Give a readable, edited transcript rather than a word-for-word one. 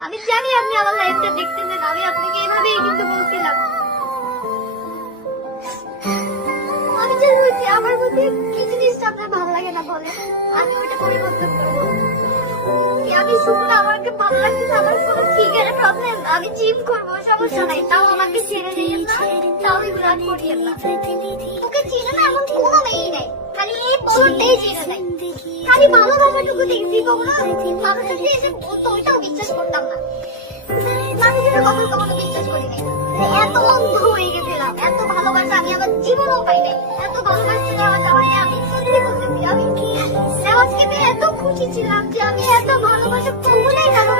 আমি জানি আপনি আমার লাইফটা দেখতেছেন, আমি আপনাকে এভাবেই কিন্তু বলছিলাম। আমি যে বলছি আমার মধ্যে কি জিনিসটা আপনার ভালো লাগে না বলে, আমি ওটা পরিবর্তন করবো। আমি শুধু না, আমাকে ভালো লাগছে আমার কোনো ফিগারের প্রবলেম, আমি জিম করবো, সমস্যা নাই, তাও আমাকে ছেড়ে দিয়েন না, তাও এগুলো আর করিয়েন না। ওকে চিনে না এমন কোনো মেয়েই নেই, খালি এই বলতেই চিনে নাই, খালি ভালোবাসাটুকু দেখছি। কখনো মানুষের যে এসে বলতো ওইটাও বিশ্বাস করতাম না, মানুষের কথা কখনো বিশ্বাস করি নাই। এত অন্ধ হয়ে গেছিলাম, এত ভালোবাসা আমি আমার জীবনেও পাই নাই। এত ভালোবাসা দেওয়া যাওয়ায় আমি সত্যি বলতেছি, আমি নেওয়াজকে পেয়ে এত খুশি ছিলাম যে আমি এত ভালোবাসা কখনোই কারো